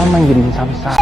Salma yang jadi samsak.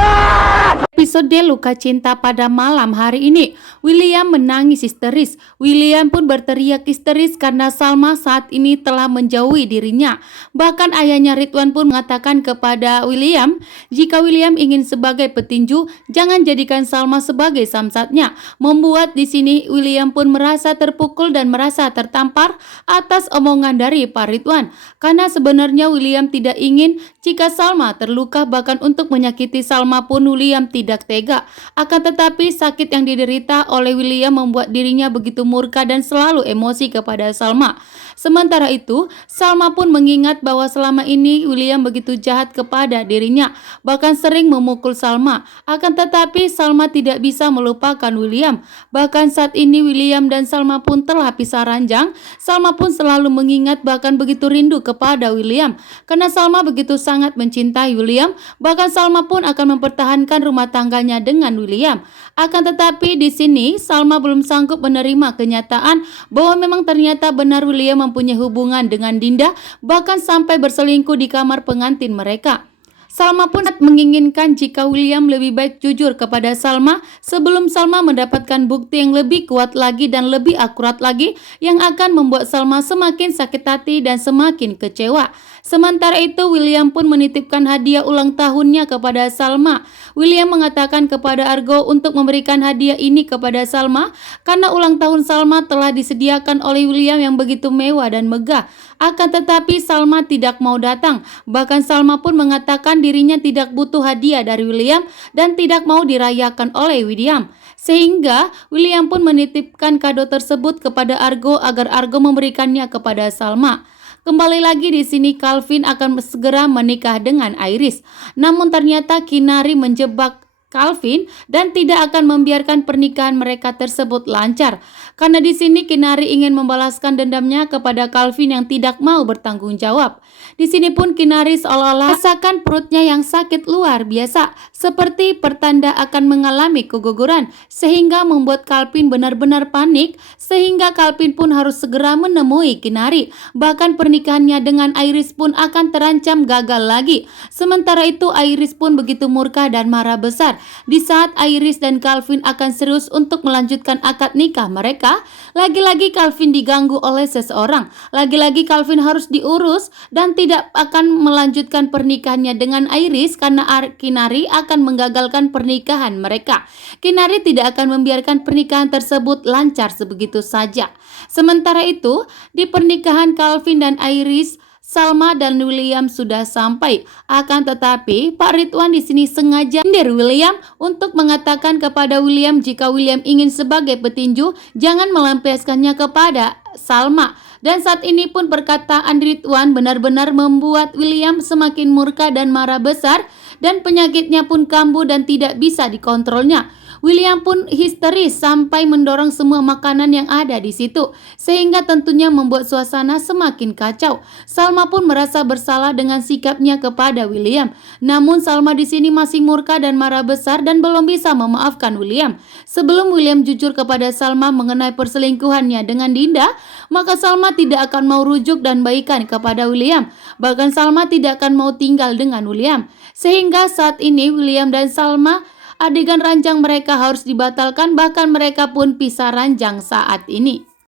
Episode Luka Cinta pada malam hari ini, William menangis histeris. William pun berteriak histeris karena Salma saat ini telah menjauhi dirinya. Bahkan ayahnya Ridwan pun mengatakan kepada William, jika William ingin sebagai petinju, jangan jadikan Salma sebagai samsatnya. Membuat di sini William pun merasa terpukul dan merasa tertampar atas omongan dari Pak Ridwan. Karena sebenarnya William tidak ingin jika Salma terluka, bahkan untuk menyakiti Salma pun William tidak tega. Akan tetapi sakit yang diderita oleh William membuat dirinya begitu murka dan selalu emosi kepada Salma. Sementara itu, Salma pun mengingat bahwa selama ini William begitu jahat kepada dirinya, bahkan sering memukul Salma. Akan tetapi Salma tidak bisa melupakan William. Bahkan saat ini William dan Salma pun telah pisah ranjang. Salma pun selalu mengingat bahkan begitu rindu kepada William. Karena Salma begitu sangat mencintai William, bahkan Salma pun akan mempertahankan rumah tangganya dengan William. Akan tetapi di sini Salma belum sanggup menerima kenyataan bahwa memang ternyata benar William mempunyai hubungan dengan Dinda, bahkan sampai berselingkuh di kamar pengantin mereka. Salma pun menginginkan jika William lebih baik jujur kepada Salma sebelum Salma mendapatkan bukti yang lebih kuat lagi dan lebih akurat lagi yang akan membuat Salma semakin sakit hati dan semakin kecewa. Sementara itu William pun menitipkan hadiah ulang tahunnya kepada Salma. William mengatakan kepada Argo untuk memberikan hadiah ini kepada Salma karena ulang tahun Salma telah disediakan oleh William yang begitu mewah dan megah. Akan tetapi Salma tidak mau datang. Bahkan Salma pun mengatakan dirinya tidak butuh hadiah dari William dan tidak mau dirayakan oleh William. Sehingga William pun menitipkan kado tersebut kepada Argo agar Argo memberikannya kepada Salma. Kembali lagi di sini Calvin akan segera menikah dengan Iris. Namun ternyata Kinari menjebak Calvin dan tidak akan membiarkan pernikahan mereka tersebut lancar. Karena di sini Kinari ingin membalaskan dendamnya kepada Calvin yang tidak mau bertanggung jawab. Di sini pun Kinari seolah-olah rasakan perutnya yang sakit luar biasa, seperti pertanda akan mengalami keguguran, sehingga membuat Calvin benar-benar panik, sehingga Calvin pun harus segera menemui Kinari. Bahkan pernikahannya dengan Iris pun akan terancam gagal lagi. Sementara itu Iris pun begitu murka dan marah besar. Di saat Iris dan Calvin akan serius untuk melanjutkan akad nikah mereka, lagi-lagi Calvin diganggu oleh seseorang. Lagi-lagi Calvin harus diurus dan tidak akan melanjutkan pernikahannya dengan Iris karena Kinari akan menggagalkan pernikahan mereka. Kinari tidak akan membiarkan pernikahan tersebut lancar sebegitu saja. Sementara itu, di pernikahan Calvin dan Iris, Salma dan William sudah sampai. Akan tetapi Pak Ridwan di sini sengaja menyindir William untuk mengatakan kepada William jika William ingin sebagai petinju, jangan melampiaskannya kepada Salma. Dan saat ini pun perkataan Ridwan benar-benar membuat William semakin murka dan marah besar, dan penyakitnya pun kambuh dan tidak bisa dikontrolnya. William pun histeris sampai mendorong semua makanan yang ada di situ, sehingga tentunya membuat suasana semakin kacau. Salma pun merasa bersalah dengan sikapnya kepada William. Namun Salma di sini masih murka dan marah besar dan belum bisa memaafkan William. Sebelum William jujur kepada Salma mengenai perselingkuhannya dengan Dinda, maka Salma tidak akan mau rujuk dan baikan kepada William. Bahkan Salma tidak akan mau tinggal dengan William. Sehingga saat ini William dan Salma, adegan ranjang mereka harus dibatalkan, bahkan mereka pun pisah ranjang saat ini.